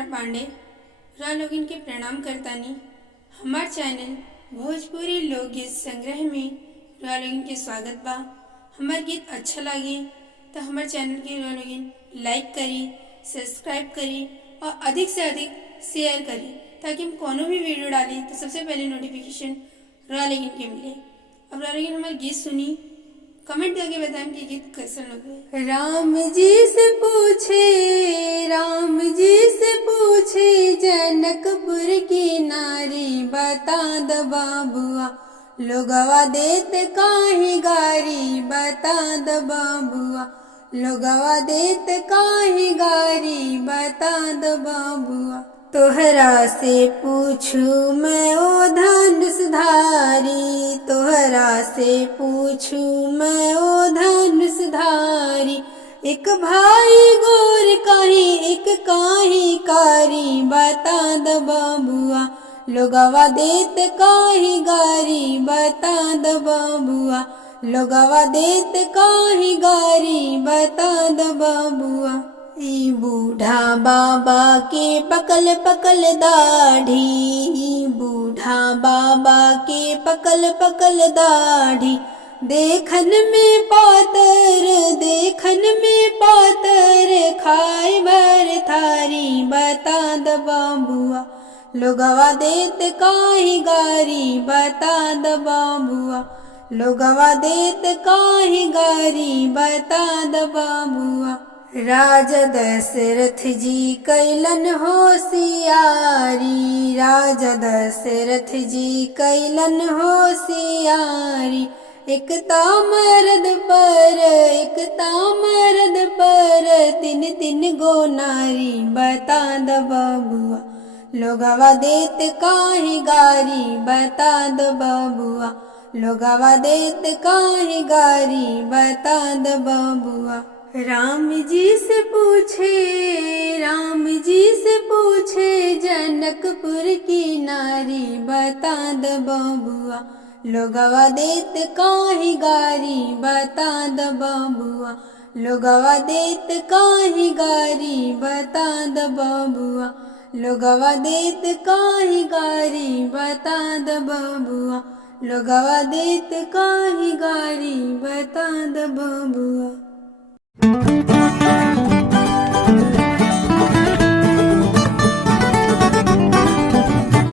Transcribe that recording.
मीरा पांडे रा लोगिन के प्रणाम करतानी। हमार चैनल भोजपुरी लोकगीत संग्रह में रा लोगिन के स्वागत बा। हमार गीत अच्छा लगे तो हमार चैनल के रा लोगिन लाइक करी, सब्सक्राइब करी और अधिक से अधिक शेयर करी ताकि हम कोनो भी वीडियो डाली तो सबसे पहले नोटिफिकेशन रा लोगिन के मिले। अब रा लोगिन हमार गीत सुनी, कमेंट करके बताएं कि गीत कैसा लगे। राम जी से पूछे जनकपुर की नारी, बता द बाबुआ लोगवा देत काहे गारी, बता द बाबुआ लोगवा देत काहे गारी, बता द बाबुआ। तोहरा से पूछू मैं ओ धनुषधारी, तोहरा से पूछू मैं ओ धनुषधारी, एक भाई गोर काहे एक काहे कारी, बता द बाबुआ लोगवा देत काहे गारी, बता द बाबुआ लोगवा देत काहे गारी, बता द बाबुआ। ई बूढ़ा बाबा के पकल पकल दाढ़ी, बूढ़ा बाबा के पकल पकल दाढ़ी, देखन में पातर खाए भर थारी, बता द बाबुआ लोगवा देत काहे गारी, बता द बाबुआ लोगवा देत काहे गारी, बता द बाबुआ। राजा दशरथ जी कैलन होशियारी, राजा दशरथ जी कैलन होशियारी, एकता मर्द पर तीन तीन गो नारी, बता द बाबुआ लोगवा देत काहे गारी, बता द बाबुआ लोगवा देत काहे गारी, बता द बाबुआ। राम जी से पूछे जनकपुर की नारी, बता द बाबुआ लोगवा देत काहे गारी, बता द बाबुआ लोगवा देत काहे गारी, बता द बाबुआ लोगवा देत काहे गारी, बता द बाबुआ लोगवा देत काहे गारी, बता द बाबुआ।